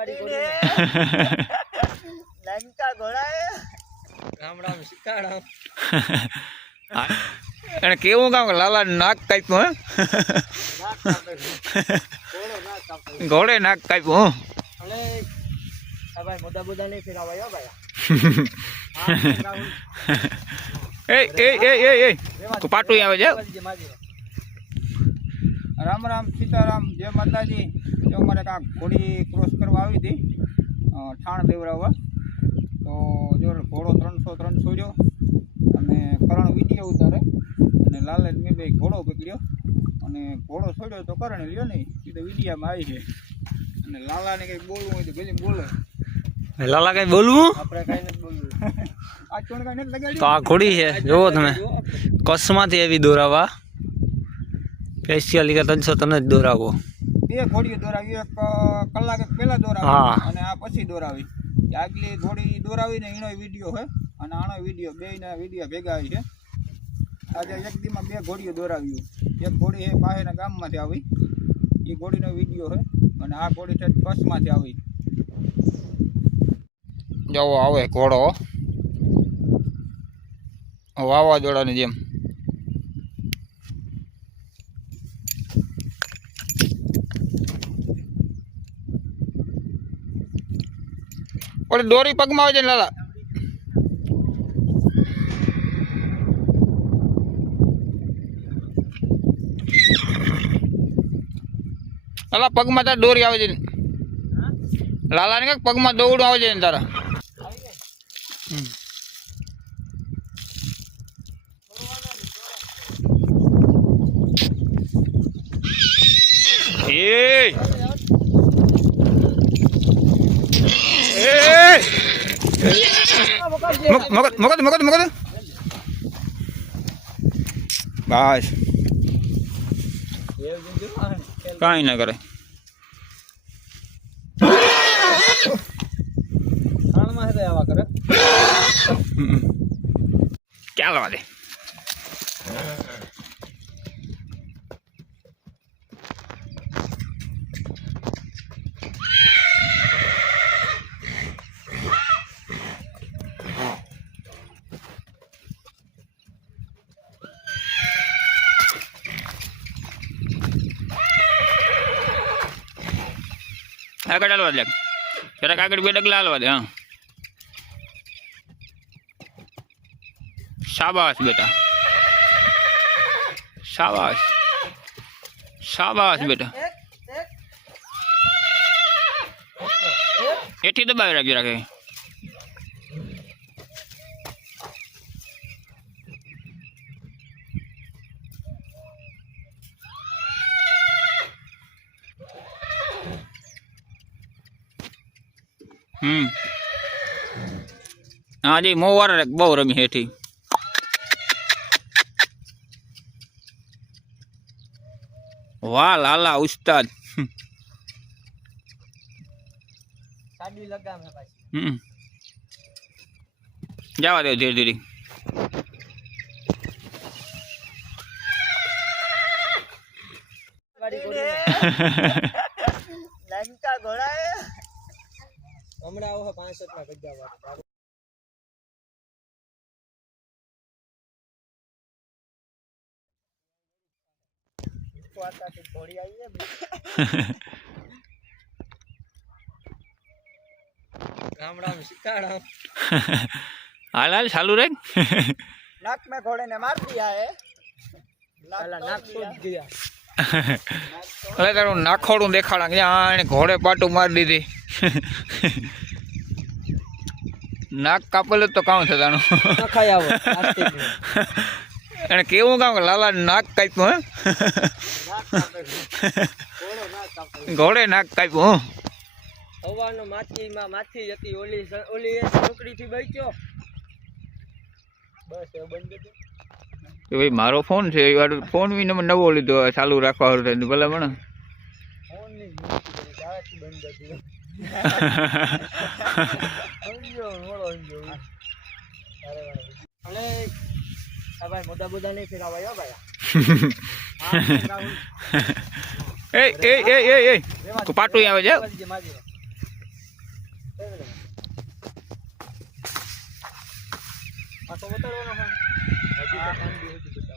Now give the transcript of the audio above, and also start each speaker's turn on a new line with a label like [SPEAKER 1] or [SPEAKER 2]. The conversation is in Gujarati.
[SPEAKER 1] લંકા ઘોડાએ
[SPEAKER 2] રામ રામ સીતારામ
[SPEAKER 3] એને કેવું કામ કે લાલા નાક કાપ્યું હે? ઘોડે નાક કાપ્યું. પાટું આવે છે
[SPEAKER 4] રામ રામ સીતારામ જય માતાજી. જો મારે કાંક ઘોડી ક્રોસ કરવા આવી હતી ઠાણ દેવરાવવા. તો જો ઘોડો ત્રણસો ત્રણસો રહ્યો અને કરણ વીડિયો ઉતારે અને લાલે મેં ભાઈ ઘોડો પકડ્યો અને ઘોડો છોડ્યો તો કરણ લ્યો નહીં સીધો વિડીયામાં આવી છે. અને લાલાને કંઈક બોલવું હોય તો ભલે બોલે.
[SPEAKER 3] લાલા કઈ બોલવું?
[SPEAKER 2] આપણે કઈ નથી બોલવું.
[SPEAKER 4] આ ચોણ કાંઈ નથી લગાડી
[SPEAKER 3] તો આ ઘોડી છે જોવો તમે. કચ્છમાંથી એવી દોરાવા. સ્પેશિયલી કે ત્રણસો તને જ દોરાવો.
[SPEAKER 4] બે ઘોડીઓ દોરાવી એક કલાક પહેલા દોરાવી અને આ પછી દોરાવી. આગલી ઘોડી દોરાવીને એનો વીડિયો છે અને આનો વીડિયો બેયના વીડિયો ભેગા આવી છે. આજે એક દીમાં બે ઘોડીઓ દોરાવ્યું. એક ઘોડી એ પાસેના ગામમાંથી આવી. એ ઘોડીનો વીડિયો છે અને આ ઘોડી છે બસમાંથી આવી. જવો આવે ઘોડો. વાવાઝોડાની જેમ. ઓલી દોરી પગમાં આવે છે ને લાલા. લાલા, પગમાં તાર દોરી આવે છે ને. લાલાને કંઈક પગમાં દોડું આવે છે ને તારા. એ મગજ મગજ મગજ મગજ બસ કાંઈ ના કરે
[SPEAKER 3] હમ. ચાલો દે આગળ હાલવા દે. જરાક આગળ બે ડગલા હાલવા દે હા. શાબાશ બેટા. શાબાશ. શાબાશ બેટા. એથી દબાવી રાખી રાખે. હમ. હાજી મોવાર બહુ રમી હેઠી. વાહ લાલા ઉસ્તાદ. જવા દો ધીરે ધીરે.
[SPEAKER 1] લંકા ઘોડાએ.
[SPEAKER 2] હમણાં આવો પાંચસો ના ગજ્જા વાળો. શિકાડા
[SPEAKER 3] હાલ હાલ ચાલુ રે
[SPEAKER 1] નાક મે ઘોડે ને માર દિયા
[SPEAKER 2] હે નાક નાક ગયા.
[SPEAKER 3] એટલે તારું નાખોડું દેખાડા. એને ઘોડે પાટું મારી દીધી. નાક કાપેલું તો કામ થતાનું એને કેવું કામ લાલા નાક કાપ્યું હે? ઘોડે નાક કાપ્યું હું.
[SPEAKER 2] હવાનો માછીમાં માછી હતી ઓલી ઓલી એ છોકરી થી બચ્યો. બસ એ બંધ
[SPEAKER 3] કે ભાઈ મારો ફોન છે એ ફોન બી નવો નવો લીધો ચાલુ રાખવા હારું ભલે પણ.
[SPEAKER 2] ફોનની ગાળાથી બંધ હતી સમજો મોડો સમજો અરે વાહ. અને આ ભાઈ મોટા બોધા નહીં ફેરાવાય હો ભાઈ
[SPEAKER 3] એ એ એ એ. એ પાટું આવે છે
[SPEAKER 2] તો બતાડવાનો Abi tamam diyor.